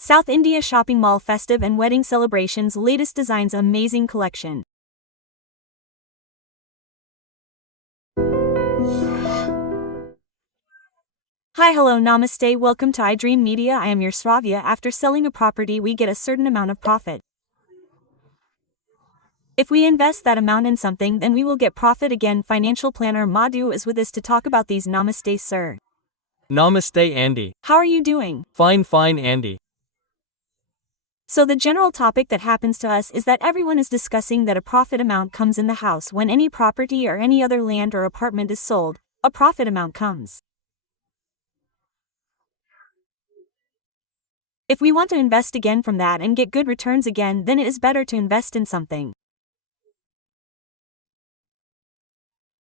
South India Shopping Mall Festive and Wedding Celebrations Latest Designs Amazing Collection. Hi, hello, namaste, welcome to iDream Media. I am your Sravya. After selling a property, we get a certain amount of profit. If we invest that amount in something, then we will get profit again. Financial planner Madhu is with us to talk about these. Namaste, sir. Namaste, Andy. How are you doing? Fine, Andy. So the general topic that happens to us is that everyone is discussing that a profit amount comes in the house when any property or any other land or apartment is sold. A profit amount comes. If we want to invest again from that and get good returns again, then it is better to invest in something.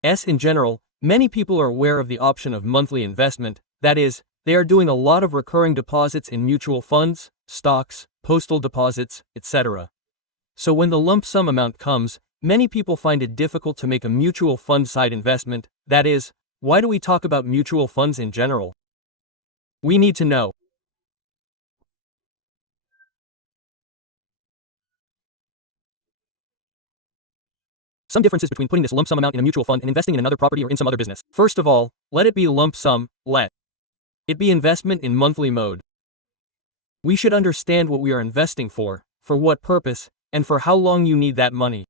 In general, many people are aware of the option of monthly investment, that is, they are doing a lot of recurring deposits in mutual funds, stocks, postal deposits, etc. So when the lump sum amount comes, many people find it difficult to make a mutual fund side investment. That is, why do we talk about mutual funds in general? We need to know. Some differences between putting this lump sum amount in a mutual fund and investing in another property or in some other business. First of all, let it be lump sum, let it be investment in monthly mode. We should understand what we are investing for what purpose, and for how long you need that money.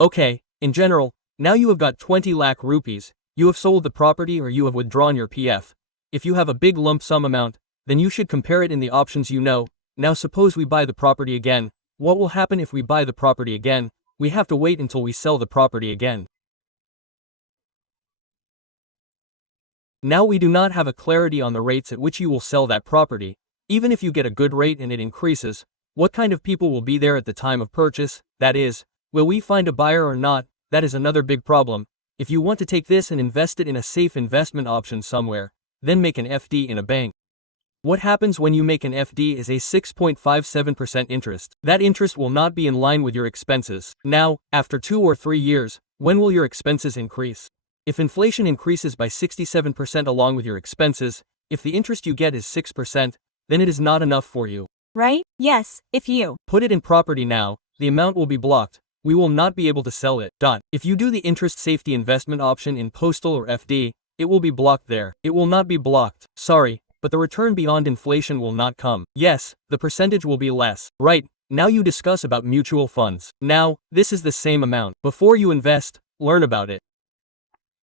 Okay, in general, now you have got 20 lakh rupees, you have sold the property or you have withdrawn your PF. If you have a big lump sum amount, then you should compare it in the options you know. Now suppose we buy the property again. What will happen if we buy the property again? We have to wait until we sell the property again. Now we do not have a clarity on the rates at which you will sell that property. Even if you get a good rate and it increases, what kind of people will be there at the time of purchase? That is, will we find a buyer or not? That is another big problem. If you want to take this and invest it in a safe investment option somewhere, then make an FD in a bank. What happens when you make an FD is a 6.57% interest. That interest will not be in line with your expenses. Now, after 2 or 3 years, when will your expenses increase? If inflation increases by 67% along with your expenses, if the interest you get is 6%, then it is not enough for you. Right? Yes, if you put it in property now, the amount will be blocked. We will not be able to sell it. If you do the interest safety investment option in postal or FD, it will be blocked there. It will not be blocked. Sorry, but the return beyond inflation will not come. Yes, the percentage will be less. Right, now you discuss about mutual funds. Now, this is the same amount. Before you invest, learn about it.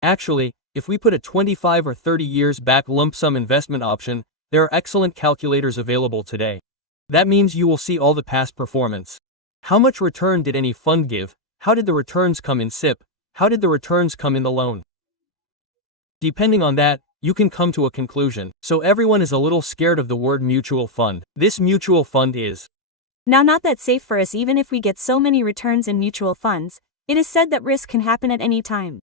Actually, if we put a 25 or 30 years back lump sum investment option, there are excellent calculators available today. That means you will see all the past performance. How much return did any fund give? How did the returns come in SIP? How did the returns come in the loan? Depending on that, you can come to a conclusion. So everyone is a little scared of the word mutual fund. This mutual fund is now not that safe for us. Even if we get so many returns in mutual funds, it is said that risk can happen at any time.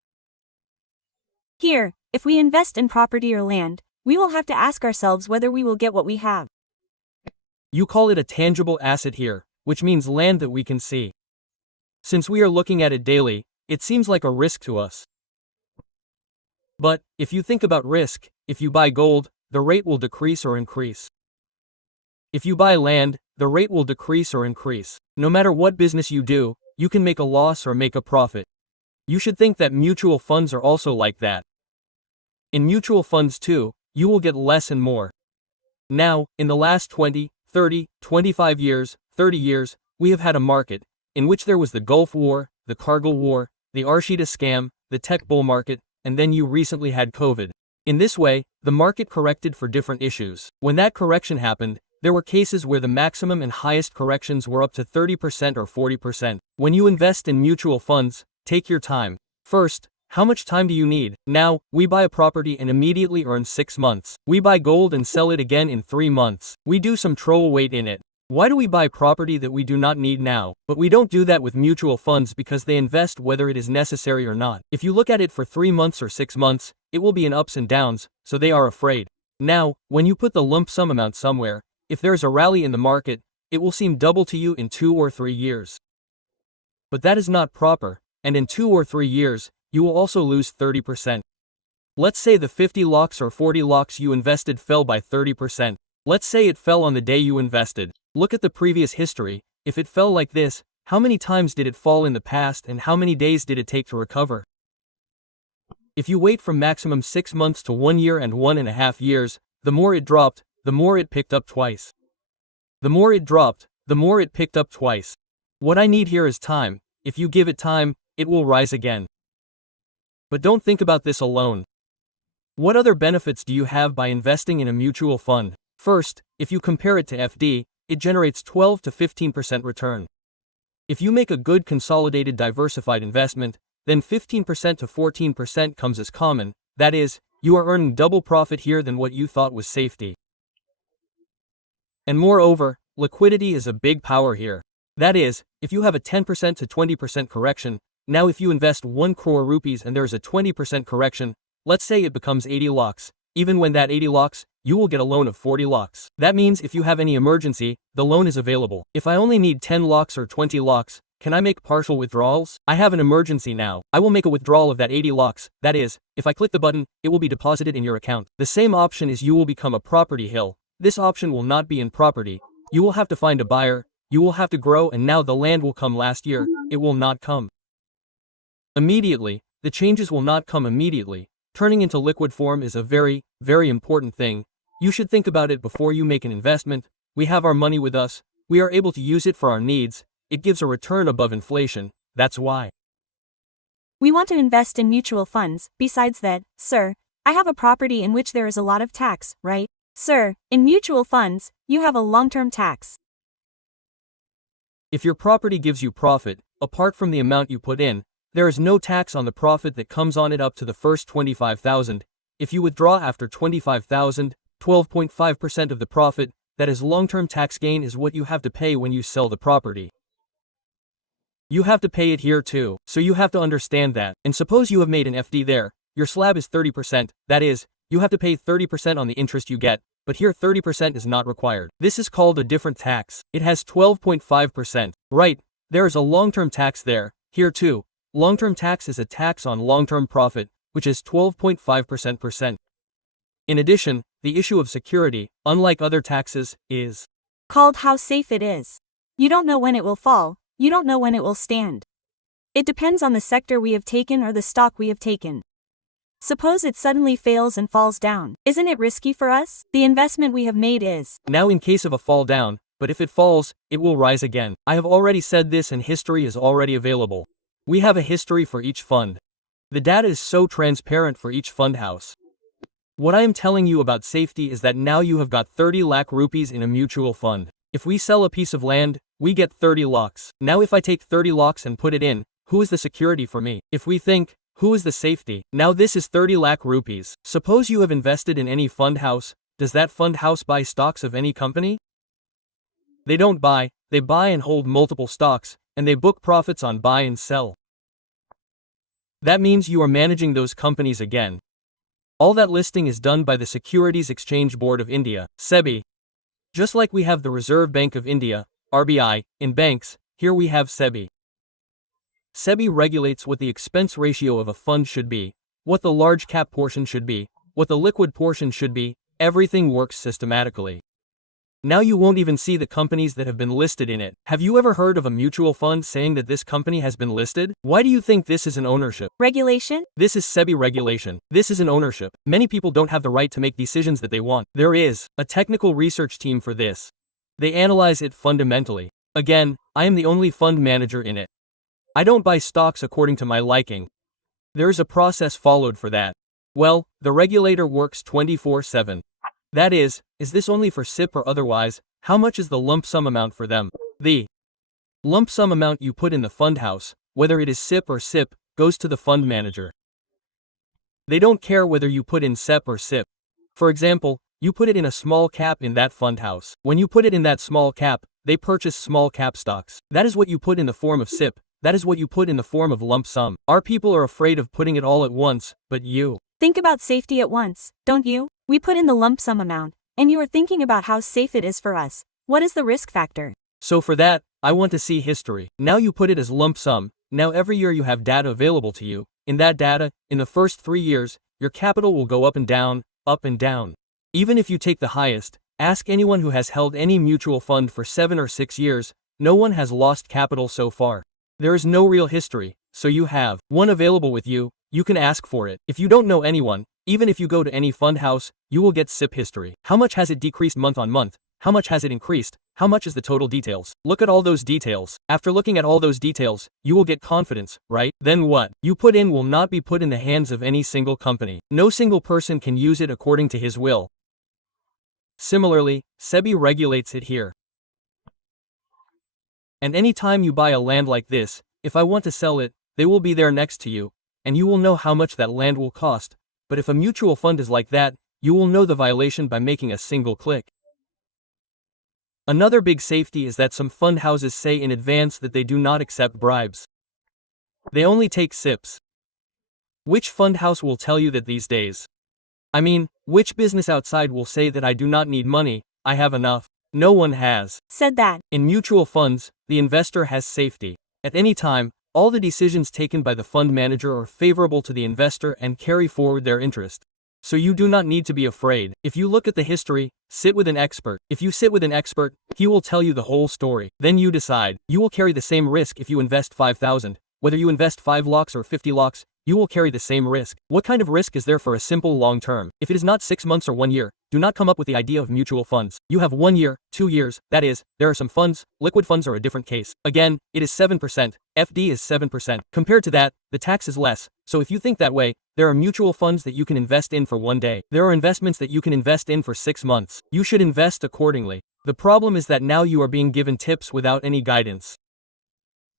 Here, if we invest in property or land, we will have to ask ourselves whether we will get what we have. You call it a tangible asset here, which means land that we can see. Since we are looking at it daily, it seems like a risk to us. But, if you think about risk, if you buy gold, the rate will decrease or increase. If you buy land, the rate will decrease or increase. No matter what business you do, you can make a loss or make a profit. You should think that mutual funds are also like that. In mutual funds too, you will get less and more. Now, in the last 20, 30, 25 years, 30 years, we have had a market, in which there was the Gulf War, the Kargil War, the Arshida scam, the tech bull market, and then you recently had COVID. In this way, the market corrected for different issues. When that correction happened, there were cases where the maximum and highest corrections were up to 30% or 40%. When you invest in mutual funds, take your time. First, how much time do you need? Now, we buy a property and immediately earn 6 months. We buy gold and sell it again in 3 months. We do some troll weight in it. Why do we buy property that we do not need now? But we don't do that with mutual funds because they invest whether it is necessary or not. If you look at it for 3 months or 6 months, it will be in ups and downs, so they are afraid. Now, when you put the lump sum amount somewhere, if there is a rally in the market, it will seem double to you in 2 or 3 years. But that is not proper, and in 2 or 3 years, you will also lose 30%. Let's say the 50 lakhs or 40 lakhs you invested fell by 30%. Let's say it fell on the day you invested. Look at the previous history. If it fell like this, how many times did it fall in the past and how many days did it take to recover? If you wait from maximum 6 months to 1 year and 1.5 years, the more it dropped, the more it picked up twice. The more it dropped, the more it picked up twice. What I need here is time. If you give it time, it will rise again. But don't think about this alone. What other benefits do you have by investing in a mutual fund? First, if you compare it to FD, it generates 12 to 15% return. If you make a good consolidated diversified investment, then 15% to 14% comes as common. That is, you are earning double profit here than what you thought was safety. And moreover, liquidity is a big power here. That is, if you have a 10% to 20% correction, now if you invest 1 crore rupees and there is a 20% correction, let's say it becomes 80 lakhs. Even when that 80 lakhs, you will get a loan of 40 lakhs. That means if you have any emergency, the loan is available. If I only need 10 lakhs or 20 lakhs, can I make partial withdrawals? I have an emergency now. I will make a withdrawal of that 80 lakhs. That is, if I click the button, it will be deposited in your account. The same option is you will become a property hill. This option will not be in property. You will have to find a buyer, you will have to grow, and now the land will come last year. It will not come immediately. The changes will not come immediately. Turning into liquid form is a very, very important thing. You should think about it before you make an investment. We have our money with us. We are able to use it for our needs. It gives a return above inflation. That's why we want to invest in mutual funds. Besides that, sir, I have a property in which there is a lot of tax, right? Sir, in mutual funds, you have a long-term tax. If your property gives you profit, apart from the amount you put in, there is no tax on the profit that comes on it up to the first 25,000. If you withdraw after 25,000, 12.5% of the profit, that is long-term tax gain, is what you have to pay when you sell the property. You have to pay it here too, so you have to understand that. And suppose you have made an FD there, your slab is 30%, that is, you have to pay 30% on the interest you get, but here 30% is not required. This is called a different tax. It has 12.5%. Right, there is a long-term tax there, here too. Long-term tax is a tax on long-term profit, which is 12.5%. In addition, the issue of security, unlike other taxes, is called how safe it is. You don't know when it will fall, you don't know when it will stand. It depends on the sector we have taken or the stock we have taken. Suppose it suddenly fails and falls down. Isn't it risky for us? The investment we have made is now in case of a fall down, but if it falls, it will rise again. I have already said this and history is already available. We have a history for each fund. The data is so transparent for each fund house. What I am telling you about safety is that now you have got 30 lakh rupees in a mutual fund. If we sell a piece of land, we get 30 lakhs. Now if I take 30 lakhs and put it in, who is the security for me? If we think, who is the safety? Now this is 30 lakh rupees. Suppose you have invested in any fund house. Does that fund house buy stocks of any company? They don't buy, they buy and hold multiple stocks, and they book profits on buy and sell. That means you are managing those companies again. All that listing is done by the Securities Exchange Board of India, SEBI. Just like we have the Reserve Bank of India, RBI, in banks, here we have SEBI. SEBI regulates what the expense ratio of a fund should be, what the large cap portion should be, what the liquid portion should be. Everything works systematically. Now you won't even see the companies that have been listed in it. Have you ever heard of a mutual fund saying that this company has been listed? Why do you think this is an ownership? Regulation? This is SEBI regulation. This is an ownership. Many people don't have the right to make decisions that they want. There is a technical research team for this. They analyze it fundamentally. Again, I am the only fund manager in it. I don't buy stocks according to my liking. There is a process followed for that. Well, the regulator works 24/7. That is this only for SIP or otherwise? How much is the lump sum amount for them? The lump sum amount you put in the fund house, whether it is SIP or SIP, goes to the fund manager. They don't care whether you put in SEP or SIP. For example, you put it in a small cap in that fund house. When you put it in that small cap, they purchase small cap stocks. That is what you put in the form of SIP. That is what you put in the form of lump sum. Our people are afraid of putting it all at once, but you think about safety at once, don't you? We put in the lump sum amount, and you are thinking about how safe it is for us. What is the risk factor? So for that, I want to see history. Now you put it as lump sum. Now every year you have data available to you. In that data, in the first 3 years, your capital will go up and down, up and down. Even if you take the highest, ask anyone who has held any mutual fund for 7 or 6 years, no one has lost capital so far. There is no real history, so you have one available with you, you can ask for it. If you don't know anyone, even if you go to any fund house, you will get SIP history. How much has it decreased month on month? How much has it increased? How much is the total details? Look at all those details. After looking at all those details, you will get confidence, right? Then what you put in will not be put in the hands of any single company. No single person can use it according to his will. Similarly, SEBI regulates it here. And any time you buy a land like this, if I want to sell it, they will be there next to you, and you will know how much that land will cost. But if a mutual fund is like that, you will know the violation by making a single click. Another big safety is that some fund houses say in advance that they do not accept bribes. They only take SIPs. Which fund house will tell you that these days? I mean, which business outside will say that I do not need money, I have enough? No one has said that. In mutual funds, the investor has safety. At any time, all the decisions taken by the fund manager are favorable to the investor and carry forward their interest. So you do not need to be afraid. If you look at the history, sit with an expert. If you sit with an expert, he will tell you the whole story. Then you decide. You will carry the same risk if you invest 5,000. Whether you invest 5 lakhs or 50 lakhs, you will carry the same risk. What kind of risk is there for a simple long term? If it is not 6 months or 1 year, do not come up with the idea of mutual funds. You have 1 year, 2 years, that is, there are some funds, liquid funds are a different case. Again, it is 7%, FD is 7%. Compared to that, the tax is less. So if you think that way, there are mutual funds that you can invest in for 1 day. There are investments that you can invest in for 6 months. You should invest accordingly. The problem is that now you are being given tips without any guidance.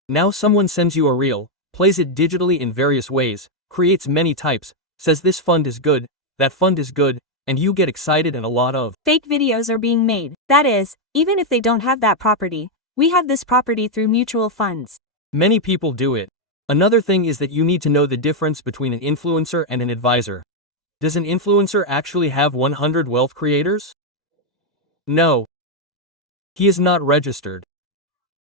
Now someone sends you a reel, plays it digitally in various ways, creates many types, says this fund is good, that fund is good, and you get excited and a lot of fake videos are being made. That is, even if they don't have that property, we have this property through mutual funds. Many people do it. Another thing is that you need to know the difference between an influencer and an advisor. Does an influencer actually have 100 wealth creators? No. He is not registered.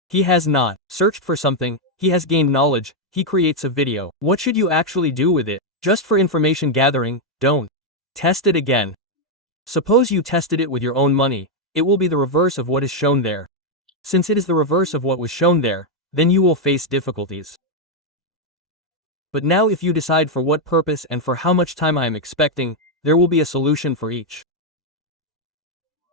He has not searched for something, he has gained knowledge, he creates a video. What should you actually do with it? Just for information gathering, don't. Test it again. Suppose you tested it with your own money, it will be the reverse of what is shown there. Since it is the reverse of what was shown there, then you will face difficulties. But now if you decide for what purpose and for how much time I am expecting, there will be a solution for each.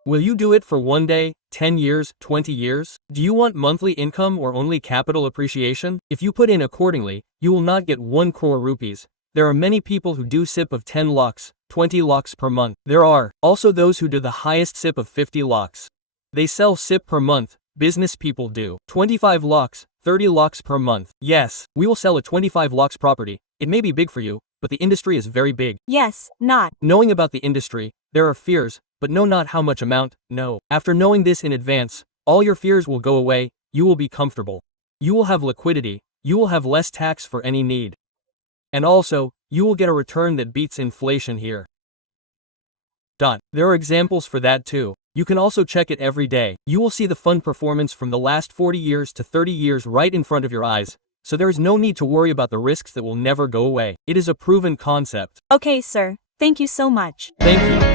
Will you do it for 1 day, 10 years, 20 years? Do you want monthly income or only capital appreciation? If you put in accordingly, you will not get 1 crore rupees. There are many people who do SIP of 10 lakhs, 20 lakhs per month. There are also those who do the highest SIP of 50 lakhs. They sell SIP per month. Business people do 25 lakhs, 30 lakhs per month. Yes, we will sell a 25 lakhs property. It may be big for you, but the industry is very big. Yes, not. Knowing about the industry, there are fears, but know not how much amount, no. After knowing this in advance, all your fears will go away, you will be comfortable. You will have liquidity, you will have less tax for any need. And also, you will get a return that beats inflation here. There are examples for that too. You can also check it every day. You will see the fund performance from the last 40 years to 30 years right in front of your eyes, so there is no need to worry about the risks that will never go away. It is a proven concept. Okay, sir. Thank you so much. Thank you.